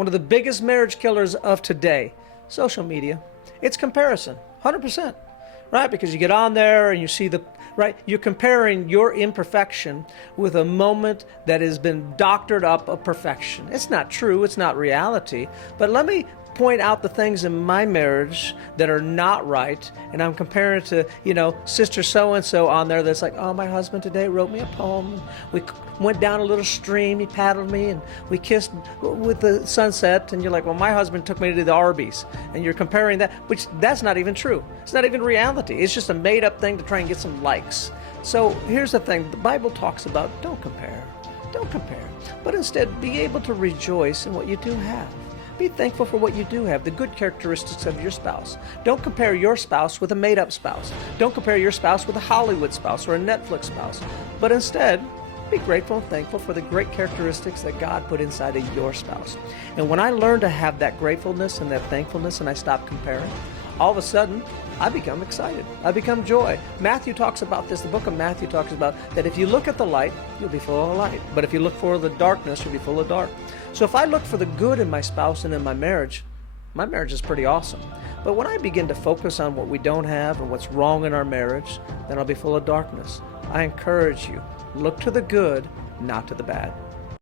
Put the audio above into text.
One of the biggest marriage killers of today, social media. It's comparison, 100%, right? Because you get on there and you see right? You're comparing your imperfection with a moment that has been doctored up of perfection. It's not true, it's not reality, but let me point out the things in my marriage that are not right, and I'm comparing it to, sister so-and-so on there that's like, oh, my husband today wrote me a poem. We went down a little stream, he paddled me, and we kissed with the sunset, and you're like, well, my husband took me to the Arby's, and you're comparing that, which that's not even true. It's not even reality. It's just a made-up thing to try and get some likes. So here's the thing. The Bible talks about don't compare, but instead be able to rejoice in what you do have. Be thankful for what you do have, the good characteristics of your spouse. Don't compare your spouse with a made-up spouse. Don't compare your spouse with a Hollywood spouse or a Netflix spouse. But instead, be grateful and thankful for the great characteristics that God put inside of your spouse. And when I learn to have that gratefulness and that thankfulness and I stop comparing, all of a sudden, I become excited. I become joy. Matthew talks about this. The book of Matthew talks about that if you look at the light, you'll be full of light. But if you look for the darkness, you'll be full of dark. So if I look for the good in my spouse and in my marriage is pretty awesome. But when I begin to focus on what we don't have and what's wrong in our marriage, then I'll be full of darkness. I encourage you, look to the good, not to the bad.